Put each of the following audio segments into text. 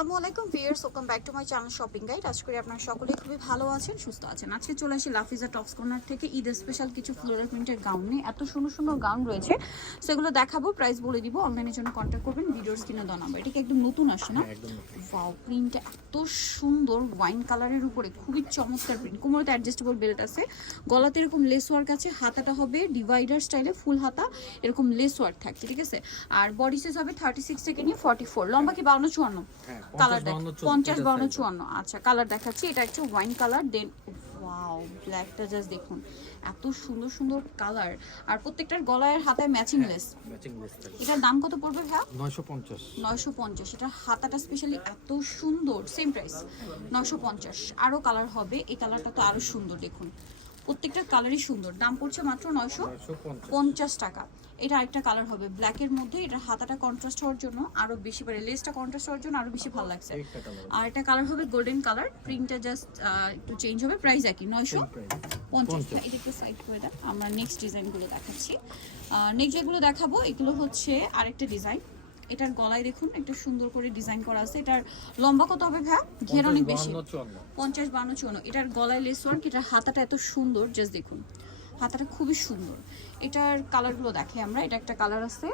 আসসালামু আলাইকুম viewers, welcome back to my channel shopping guide. আশা করি আপনারা সকলেই খুবই ভালো আছেন, সুস্থ আছেন। আজকে চলে আসি লাফিজা টপস কর্নার থেকে ঈদ স্পেশাল কিছু ফ্লোরাল প্রিন্টের গাউন নিয়ে। এত সুন্দর সুন্দর গাউন রয়েছে, সেগুলো দেখাবো, প্রাইস বলে দিব। অনলাইনের জন্য কন্ট্যাক্ট করবেন, ভিডিওর স্ক্রিনে দেওয়া নাম্বার। এটা কি একদম নতুন আসে না? ওয়াও, প্রিন্টটা এত সুন্দর, ওয়াইন কালারের উপরে খুবই চমৎকার প্রিন্ট। কোমরতে অ্যাডজাস্টেবল বেল্ট আছে, গলাতে এরকম লেস ওয়ার্ক আছে, হাতাটা হবে ডিভাইডার স্টাইলে ফুল হাতা, এরকম লেস ওয়ার্ক থাকছে, ঠিক আছে। আর বডি সাইজ হবে 36 থেকে নিয়ে 44। লম্বা কি 52-54? কালার দেখ 50-52-54। আচ্ছা, কালার দেখাচ্ছি। এটা একটু ওয়াইন কালার, দেন ওয়াও ব্ল্যাকটা জাস্ট দেখুন, এত সুন্দর সুন্দর কালার। আর প্রত্যেকটার গলায় হাতায় ম্যাচিং লেস। এটার দাম কত পড়বে ভাইয়া? 950। এটা হাতাটা স্পেশালি এত সুন্দর, সেম প্রাইস 950। আরো কালার হবে, এই কালারটা তো আরো সুন্দর, দেখুন প্রত্যেকটা কালারই সুন্দর। দাম পড়ছে মাত্র 950 টাকা। এটা আরেকটা কালার হবে ব্ল্যাকের মধ্যে। এটা হাতাটা কন্ট্রাস্ট হওয়ার জন্য আরো বেশি, মানে লেসটা কন্ট্রাস্ট হওয়ার জন্য আরো বেশি ভালো লাগছে। আর এটা কালার হবে গোল্ডেন কালার, প্রিন্টটা জাস্ট একটু চেঞ্জ হবে, প্রাইস একই 950। এটা একটু সাইড করে দেন, আমরা নেক্সট ডিজাইনগুলো দেখাচ্ছি। নেক্সট যেগুলো দেখাবো এগুলো হচ্ছে আরেকটা ডিজাইন। এটার গলায় দেখুন একটা সুন্দর করে ডিজাইন করা আছে। এটার লম্বা কত হবে ভাই? ঘের অনেক বেশি, 50-52-54। এটার গলায় লেস ওয়ার্ক, এটার হাতাটা এত সুন্দর, জাস্ট দেখুন হাতাটা খুবই সুন্দর। এটার কালারগুলো দেখে আমরা। এটা একটা কালার আছে,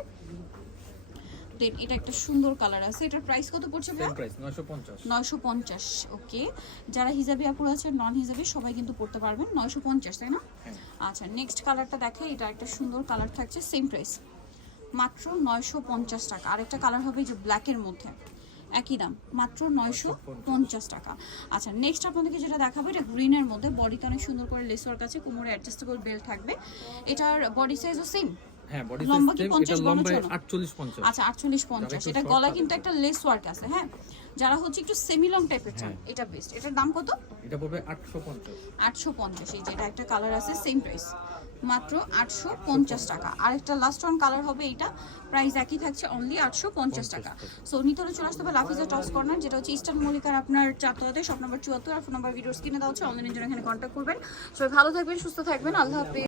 দেন এটা একটা সুন্দর কালার আছে। এটার প্রাইস কত পড়ছে ভাই? 950। ওকে, যারা হিজাবি আপুরা আছেন, নন হিজাবি সবাই কিন্তু পড়তে পারবেন। 950, তাই না? আচ্ছা, নেক্সট কালারটা দেখে। এটা একটা সুন্দর কালার থাকছে, সেম প্রাইস মাত্র 950 টাকা। আরেকটা কালার হবে যে ব্ল্যাকের মধ্যে, একই দাম মাত্র 950 টাকা। আচ্ছা, নেক্সট আপনাদেরকে যেটা দেখাবো, এটা গ্রিনের মধ্যে, বডিতে অনেক সুন্দর করে লেস ওয়ার্ক আছে, কোমরে অ্যাডজাস্টেবল বেল্ট থাকবে। এটার বডি সাইজও সেম। হ্যাঁ, বডি লম্বা কি সাইজ 50 লম্বা 48-50। আচ্ছা, 48-50। এটা গলা কিন্তু একটা লেস ওয়ার্ক আছে। হ্যাঁ, যারা হচ্ছে একটু সেমি লং টাইপের চান, এটা বেস্ট। এটার দাম কত? এটা পড়বে 850। 850। এই যে এটা একটা কালার আছে, সেম প্রাইস মাত্র 850 টাকা। আরেকটা লাস্ট ওয়ান কালার হবে, এটা প্রাইস একই থাকছে, অনলি 850 টাকা। সো নিতে হলে চলে আসতে হবে লাফিজা টপস কর্নার, যেটা হচ্ছে ইস্টার্ন মল্লিকার আপনার 4 তলাতে, শপ নাম্বার 74। আর ফোন নাম্বার ভিডিওর স্ক্রিনে দেওয়া হচ্ছে, অনলাইনের জন্য এখানে কন্ট্যাক্ট করবেন। সবাই ভালো থাকবেন, সুস্থ থাকবেন, আল্লাহ হাফেজ।